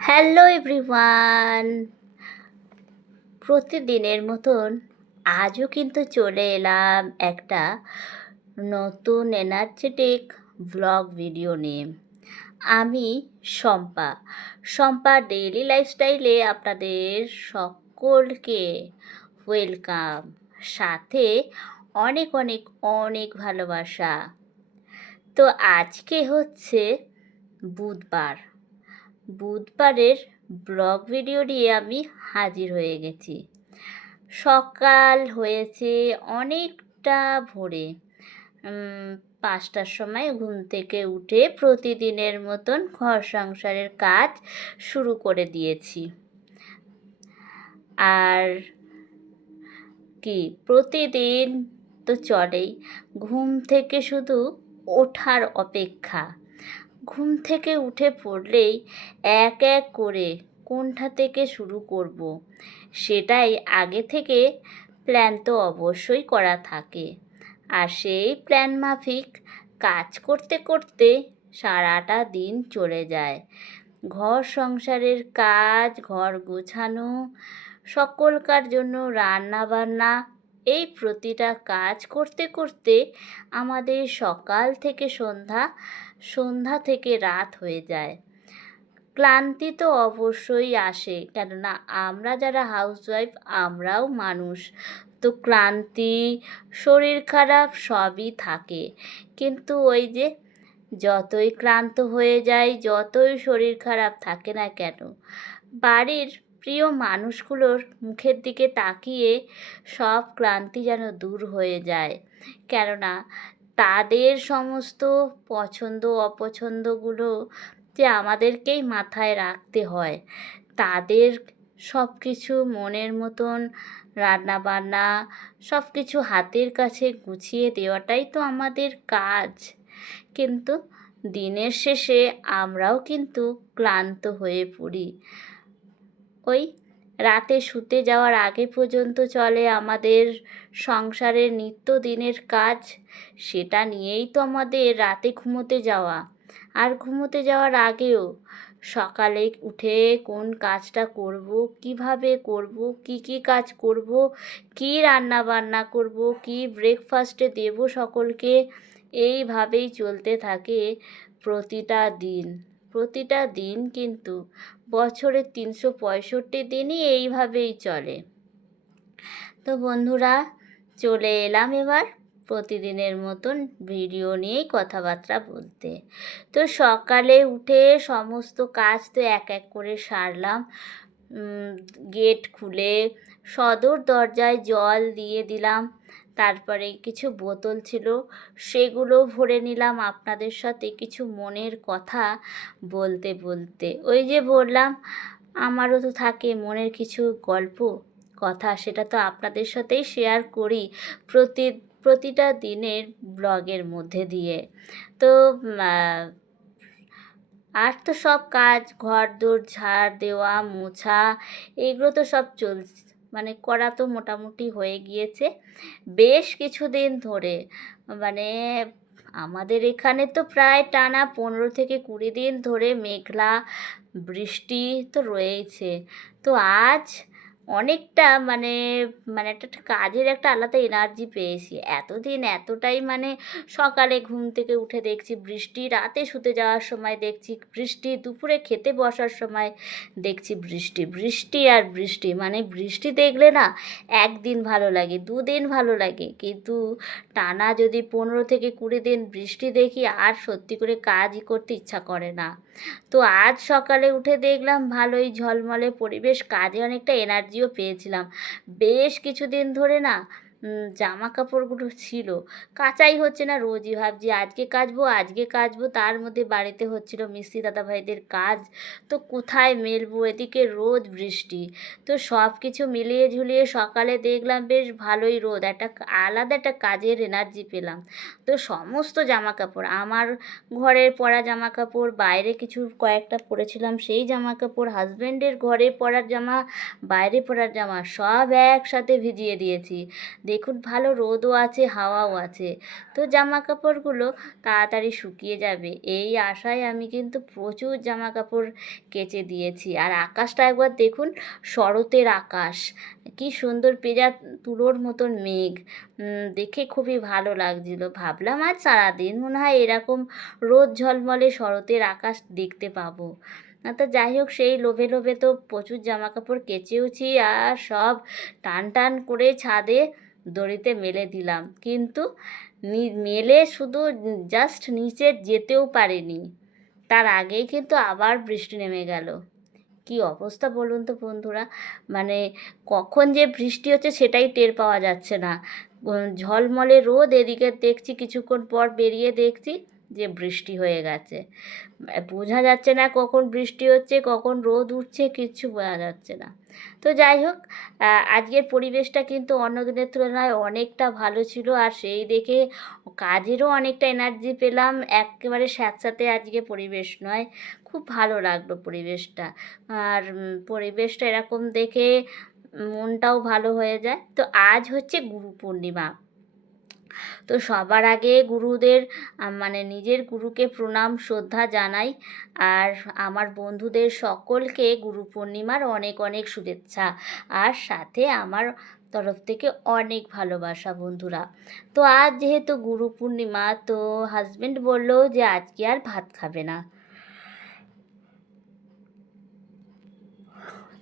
Hello everyone, প্রতিদিনের মতন আজও কিন্তু চলে এলাম একটা নতুন এনার্জেটিক ব্লগ ভিডিও নিয়ে। আমি শম্পা ডেইলি লাইফস্টাইলে আপনাদের সকলকে ওয়েলকাম, সাথে অনেক অনেক অনেক ভালোবাসা। তো আজকে হচ্ছে বুধবারের ব্লগ ভিডিও নিয়ে আমি হাজির হয়ে গেছি। সকাল হয়েছে অনেকটা ভোরে, 5টার সময় ঘুম থেকে উঠে প্রতিদিনের মতন ঘর সংসারের কাজ শুরু করে দিয়েছি। আর কি, প্রতিদিন তো চলেই, ঘুম থেকে শুধু ওঠার অপেক্ষা। ঘুম থেকে উঠে পড়লেই এক এক করে কোনটা থেকে শুরু করব, সেটাই আগে থেকে প্ল্যান তো অবশ্যই করা থাকে। আর সেই প্ল্যান মাফিক কাজ করতে করতে সারাটা দিন চলে যায়। ঘর সংসারের কাজ, ঘর গোছানো, সকলকার জন্য রান্না বান্না, এই প্রতিটা কাজ করতে করতে আমাদের সকাল থেকে সন্ধ্যা থেকে রাত হয়ে যায়। ক্লান্তি তো অবশ্যই আসে, কেননা আমরা যারা হাউসওয়াইফ আমরাও মানুষ, তো ক্লান্তি, শরীর খারাপ সবই থাকে। কিন্তু ওই যে, যতই ক্লান্ত হয়ে যায়, যতই শরীর খারাপ থাকে না কেন, বাড়ির প্রিয় মানুষগুলোর মুখের দিকে তাকিয়ে সব ক্লান্তি যেন দূর হয়ে যায়। কেননা তাদের সমস্ত পছন্দ অপছন্দগুলো যে আমাদেরকেই মাথায় রাখতে হয়। তাদের সব কিছু মনের মতন রান্নাবান্না, সব কিছু হাতের কাছে গুছিয়ে দেওয়াটাই তো আমাদের কাজ। কিন্তু দিনের শেষে আমরাও কিন্তু ক্লান্ত হয়ে পড়ি। ওই রাতে শুতে যাওয়ার আগে পর্যন্ত চলে আমাদের সংসারের নিত্যদিনের কাজ, সেটা নিয়েই তো আমাদের রাতে ঘুমোতে যাওয়া। আর ঘুমোতে যাওয়ার আগেও সকালে উঠে কোন কাজটা করব, কিভাবে করব, কি কি কাজ করব, কি রান্না বান্না করব, কি ব্রেকফাস্টে দেব সকলকে, এইভাবেই চলতে থাকে প্রতিটা দিন কিন্তু বছরের 365 দিনই এইভাবেই চলে। তো বন্ধুরা, চলে এলাম এবার প্রতিদিনের মতন ভিডিও নিয়েই কথাবার্তা বলতে। তো সকালে উঠে সমস্ত কাজ তো এক এক করে সারলাম। গেট খুলে সদর দরজায় জল দিয়ে দিলাম। তারপরে কিছু বোতল ছিল, সেগুলো ভরে নিলাম আপনাদের সাথে কিছু মনের কথা বলতে বলতে। ওই যে বললাম, আমারও তো থাকে মনের কিছু গল্প কথা, সেটা তো আপনাদের সাথেই শেয়ার করি প্রতিটা দিনের ব্লগের মধ্যে দিয়ে। তো আর তো সব কাজ, ঘরদোর ঝাড় দেওয়া, মোছা, এগুলো তো সব করা তো মোটামুটি হয়ে গিয়েছে বেশ কিছুদিন ধরে। মানে আমাদের এখানে তো প্রায় টানা 15 থেকে 20 দিন ধরে মেঘলা বৃষ্টি তো রয়েছে। তো আজ অনেকটা একটা কাজের একটা আলাদা এনার্জি পেয়েছি। এতদিন এতটাই সকালে ঘুম থেকে উঠে দেখছি বৃষ্টি, রাতে শুতে যাওয়ার সময় দেখছি বৃষ্টি, দুপুরে খেতে বসার সময় দেখছি বৃষ্টি বৃষ্টি আর বৃষ্টি। বৃষ্টি দেখলে না একদিন ভালো লাগে, দুদিন ভালো লাগে, কিন্তু টানা যদি 15 থেকে 20 দিন বৃষ্টি দেখি আর সত্যি করে কাজই করতে ইচ্ছা করে না। তো আজ সকালে উঠে দেখলাম ভালোই ঝলমলে পরিবেশ, কাজে অনেকটা এনার্জিও পেয়েছিলাম। বেশ কিছুদিন ধরে না জামা কাপড়গুলো ছিল, কাচাই হচ্ছে না। রোজই ভাবছি আজকে কাচবো, তার মধ্যে বাড়িতে হচ্ছিল মিস্ত্রি দাদাভাইদের কাজ, তো কোথায় মেলবো, এদিকে রোদ বৃষ্টি। তো সব কিছু মিলিয়ে ঝুলিয়ে সকালে দেখলাম বেশ ভালোই রোদ, আলাদা একটা কাজের এনার্জি পেলাম। তো সমস্ত জামা কাপড়, আমার ঘরের পরা জামা কাপড়, বাইরে কিছু কয়েকটা পরেছিলাম সেই জামা কাপড়, হাজব্যান্ডের ঘরে পরার জামা, বাইরে পরার জামা, সব একসাথে ভিজিয়ে দিয়েছি। দেখুন ভালো রোদও আছে, হাওয়াও আছে, তো জামা কাপড়গুলো তাড়াতাড়ি শুকিয়ে যাবে এই আশায় আমি কিন্তু প্রচুর জামা কাপড় কেচে দিয়েছি। আর আকাশটা একবার দেখুন, শরতের আকাশ, কি সুন্দর পেঁজা তুলোর মতন মেঘ, দেখে খুবই ভালো লাগছিল। ভাবলাম আজ সারাদিন মনে হয় এরকম রোদ ঝলমলে শরতের আকাশ দেখতে পাবো। তো যাই হোক, সেই লোভে লোভে তো প্রচুর জামা কাপড় কেচেওছি আর সব টান টান করে ছাদে দড়িতে মেলে দিলাম, কিন্তু মেলে শুধু জাস্ট নিচে যেতেও পারিনি, তার আগেই কিন্তু আবার বৃষ্টি নেমে গেল। কি অবস্থা বলুন তো বন্ধুরা, মানে কখন যে বৃষ্টি হচ্ছে সেটাই টের পাওয়া যাচ্ছে না। ঝলমলে রোদ, এদিকে দেখছি কিছুক্ষণ পর বেরিয়ে দেখছি যে বৃষ্টি হয়ে গেছে। বোঝা যাচ্ছে না কখন বৃষ্টি হচ্ছে কখন রোদ উঠছে, কিচ্ছু বোঝা যাচ্ছে না। তো যাই হোক, আজকের পরিবেশটা কিন্তু অন্য দিনের তুলনায় অনেকটা ভালো ছিল, আর সেই দেখে কাজেরও অনেকটা এনার্জি পেলাম। একেবারে স্যাঁতস্যাঁতে আজকে পরিবেশ নয়, খুব ভালো লাগলো পরিবেশটা। আর পরিবেশটা এরকম দেখে মনটাও ভালো হয়ে যায়। তো আজ হচ্ছে গুরু পূর্ণিমা, তো সবার আগে গুরুদের মানে নিজের গুরুকে প্রণাম শ্রদ্ধা জানাই। আর আমার বন্ধুদের সকলকে গুরু পূর্ণিমার অনেক অনেক শুভেচ্ছা, আর সাথে আমার তরফ থেকে অনেক ভালোবাসা বন্ধুরা। তো আজ যেহেতু গুরু পূর্ণিমা, তো হাজবেন্ড বললো যে আজকে আর ভাত খাবে না,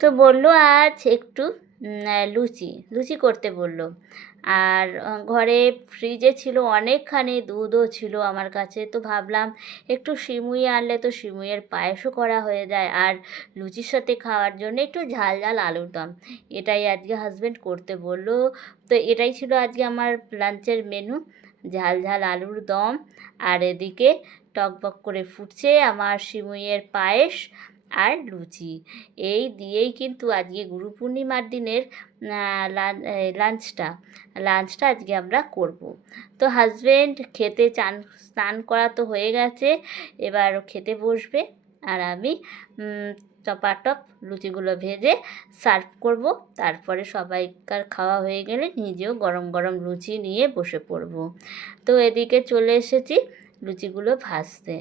তো বললো আজ একটু লুচি লুচি করতে বললো। আর ঘরে ফ্রিজে ছিল অনেকখানি দুধও ছিল আমার কাছে, তো ভাবলাম একটু সিমুই আনলে তো সিমুইয়ের পায়েসও করা হয়ে যায়, আর লুচির সাথে খাওয়ার জন্য একটু ঝাল ঝাল আলুর দম, এটাই আজকে হাজব্যান্ড করতে বললো। তো এটাই ছিল আজকে আমার লাঞ্চের মেনু, ঝাল ঝাল আলুর দম, আর এদিকে টকবক করে ফুটছে আমার সিমুইয়ের পায়েস আর লুচি। এই দিয়েই কিন্তু আজকে গুরু পূর্ণিমার দিনের লাঞ্চটা লাঞ্চটা আজকে আমরা করব। তো হাজবেন্ড খেতে স্নান করা তো হয়ে গেছে, এবার খেতে বসবে, আর আমি টপাটপ লুচিগুলো ভেজে সার্ভ করব। তারপরে সবাইকার খাওয়া হয়ে গেলে নিজেও গরম গরম লুচি নিয়ে বসে পড়ব। তো এদিকে চলে এসেছি লুচিগুলো ভাজতে।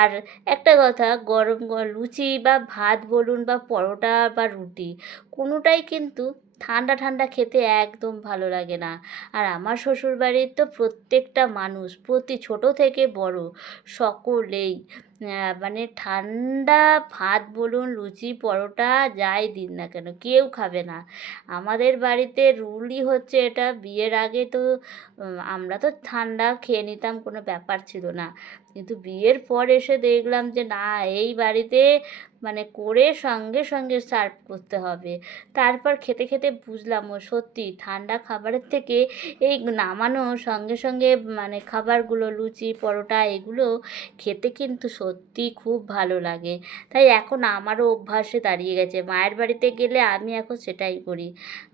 আর একটা কথা, গরম লুচি বা ভাত বলুন বা পরোটা বা রুটি, কোনোটাই কিন্তু ঠান্ডা ঠান্ডা খেতে একদম ভালো লাগে না। আর আমার শ্বশুরবাড়ির তো প্রত্যেকটা মানুষ, প্রতি ছোট থেকে বড় সকলেই মানে ঠান্ডা ভাত বলুন লুচি পরোটা যাই দিন না কেন কেউ খাবে না। আমাদের বাড়িতে রুলই হচ্ছে এটা, বিয়ের আগে তো আমরা তো ঠান্ডা খেয়ে নিতাম, কোনো ব্যাপার ছিল না, কিন্তু বিয়ের পর এসে দেখলাম যে না, এই বাড়িতে মানে করে সঙ্গে সঙ্গে সার্ভ করতে হবে। তারপর খেতে খেতে বুঝলাম ও সত্যি ঠান্ডা খাবারের থেকে এই নামানো সঙ্গে সঙ্গে মানে খাবারগুলো লুচি পরোটা এগুলো খেতে কিন্তু সত্যি খুব ভালো লাগে। তাই এখন আমারও অভ্যাসে দাঁড়িয়ে গেছে, মায়ের বাড়িতে গেলে আমি এখন সেটাই করি।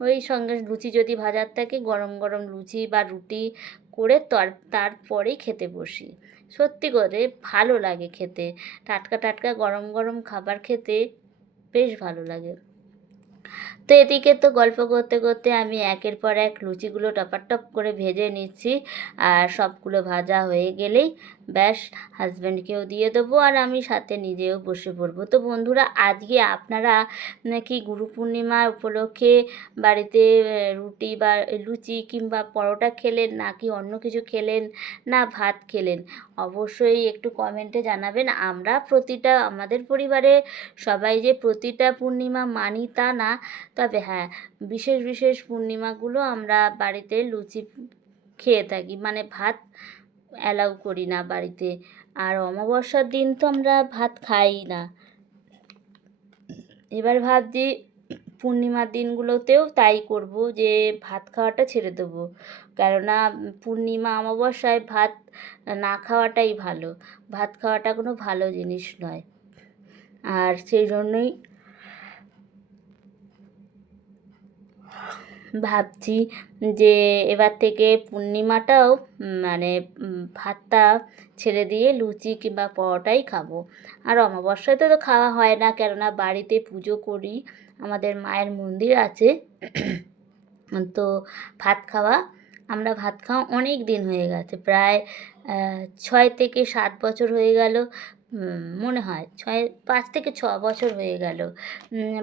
ওই সঙ্গে লুচি যদি ভাজার থাকে গরম গরম লুচি বা রুটি করে তারপরেই খেতে বসি। সত্যি করে ভালো লাগে খেতে, টাটকা টাটকা গরম গরম খাবার খেতে বেশ ভালো লাগে। তো এদিকে তো গল্প করতে করতে আমি একের পর এক লুচিগুলো টপাটপ করে ভেজে নিচ্ছি, আর সবগুলো ভাজা হয়ে গেলেই ব্যাস হাজব্যান্ডকেও দিয়ে দেবো, আর আমি সাথে নিজেও বসে পড়বো। তো বন্ধুরা, আজকে আপনারা নাকি গুরু পূর্ণিমা উপলক্ষে বাড়িতে রুটি বা লুচি কিংবা পরোটা খেলেন, নাকি অন্য কিছু খেলেন, না ভাত খেলেন, অবশ্যই একটু কমেন্টে জানাবেন। আমাদের পরিবারে সবাই যে প্রতিটা পূর্ণিমা মানি তা না, তবে হ্যাঁ, বিশেষ বিশেষ পূর্ণিমাগুলো আমরা বাড়িতে লুচি খেয়ে থাকি, মানে ভাত অ্যালাউ করি না বাড়িতে। আর অমাবস্যার দিন তো আমরা ভাত খাই না। এবার ভাবছি পূর্ণিমার দিনগুলোতেও তাই করব, যে ভাত খাওয়াটা ছেড়ে দেবো, কেননা পূর্ণিমা অমাবস্যায় ভাত না খাওয়াটাই ভালো, ভাত খাওয়াটা কোনো ভালো জিনিস নয়। আর সেই জন্যই ভাবছি যে এবার থেকে পূর্ণিমাটাও মানে ভাতটা ছেড়ে দিয়ে লুচি কিংবা পরোটাই খাবো। আর অমাবস্যাতে তো খাওয়া হয় না, কেননা বাড়িতে পুজো করি, আমাদের মায়ের মন্দির আছে, তো ভাত খাওয়া ভাত খাওয়া অনেক দিন হয়ে গেছে, প্রায় 6 থেকে 7 বছর হয়ে গেল, মনে হয় 5 থেকে 6 বছর হয়ে গেল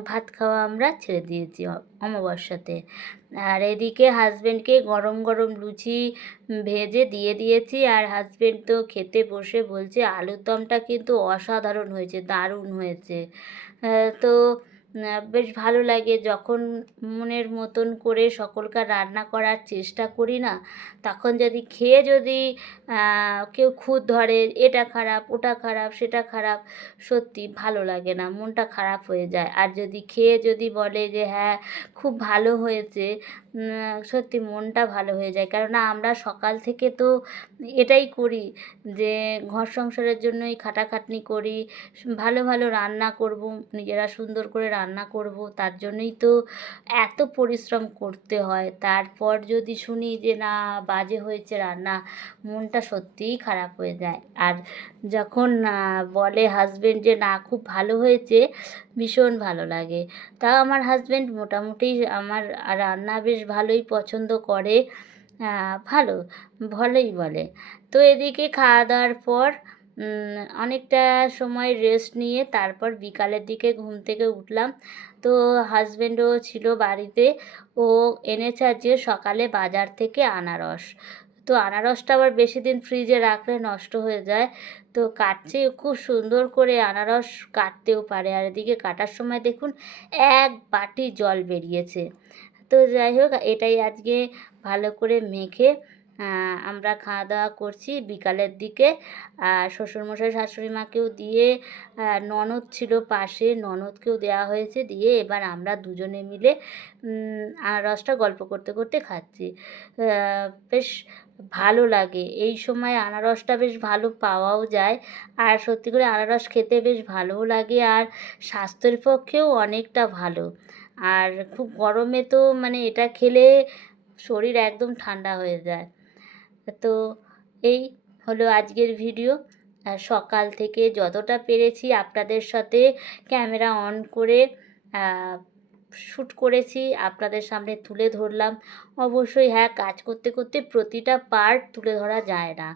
ভাত খাওয়া আমরা ছেড়ে দিয়েছি অমাবস্যাতে। আর এদিকে হাজব্যান্ডকে গরম গরম লুচি ভেজে দিয়ে দিয়েছি, আর হাজব্যান্ড তো খেতে বসে বলছে আলুর দমটা কিন্তু অসাধারণ হয়েছে, দারুণ হয়েছে। তো বেশ ভালো লাগে যখন মনের মতন করে সকলকার রান্না করার চেষ্টা করি না, তখন যদি খেয়ে যদি কেউ খুঁত ধরে এটা খারাপ ওটা খারাপ সেটা খারাপ, সত্যি ভালো লাগে না, মনটা খারাপ হয়ে যায়। আর যদি খেয়ে যদি বলে যে হ্যাঁ খুব ভালো হয়েছে, সত্যি মনটা ভালো হয়ে যায়। কেননা আমরা সকাল থেকে তো এটাই করি যে ঘর সংসারের জন্যই খাটাখাটনি করি, ভালো ভালো রান্না করব, নিজেরা সুন্দর করে রান্না করব, তার জন্যই তো এত পরিশ্রম করতে হয়। তারপর যদি শুনি যে না বাজে হয়েছে রান্না, মনটা সত্যিই খারাপ হয়ে যায়। আর যখন বলে হাজব্যান্ড যে না খুব ভালো হয়েছে, ভীষণ ভালো লাগে। তাও আমার হাজব্যান্ড মোটামুটি আমার রান্না বেশ ভালোই পছন্দ করে, ভালো ভালোই বলে। তো এদিকে খাওয়া দাওয়ার পর অনেকটা সময় রেস্ট নিয়ে তারপর বিকালের দিকে ঘুম থেকে উঠলাম। তো হাজব্যান্ডও ছিল বাড়িতে, ও এনেছে আজকে সকালে বাজার থেকে আনারস। তো আনারসটা আবার বেশি দিন ফ্রিজে রাখলে নষ্ট হয়ে যায়, তো কাটছে খুব সুন্দর করে, আনারস কাটতেও পারে। আর এদিকে কাটার সময় দেখুন 1 বাটি জল বেরিয়েছে। তো যাই হোক, এটাই আজকে ভালো করে মেখে আমরা খাওয়া দাওয়া করছি বিকালের দিকে। শ্বশুরমশাই শাশুড়ি মাকেও দিয়ে, ননদ ছিল পাশে, ননদকেও দেওয়া হয়েছে, দিয়ে এবার আমরা দুজনে মিলে আনারসটা গল্প করতে করতে খাচ্ছি। বেশ ভালো লাগে এই সময়, আনারসটা বেশ ভালো পাওয়াও যায়। আর সত্যি করে আনারস খেতে বেশ ভালোও লাগে, আর স্বাস্থ্যের পক্ষেও অনেকটা ভালো। আর খুব গরমে তো মানে এটা খেলে শরীর একদম ঠান্ডা হয়ে যায়। তো এই হলো আজকের ভিডিও। সকাল থেকে যতটা পেরেছি আপনাদের সাথে ক্যামেরা অন করে শ্যুট করেছি, আপনাদের সামনে তুলে ধরলাম। অবশ্যই হ্যাঁ, কাজ করতে করতে প্রতিটা পার্ট তুলে ধরা যায় না,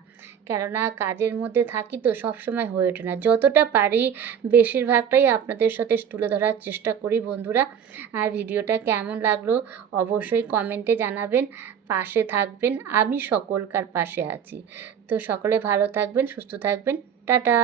কেননা কাজের মধ্যে থাকি তো সবসময় হয়ে ওঠে না। যতটা পারি বেশিরভাগটাই আপনাদের সাথে তুলে ধরার চেষ্টা করি বন্ধুরা। আর ভিডিওটা কেমন লাগলো অবশ্যই কমেন্টে জানাবেন, পাশে থাকবেন, আমি সকলকার পাশে আছি। তো সকলে ভালো থাকবেন, সুস্থ থাকবেন, টাটা।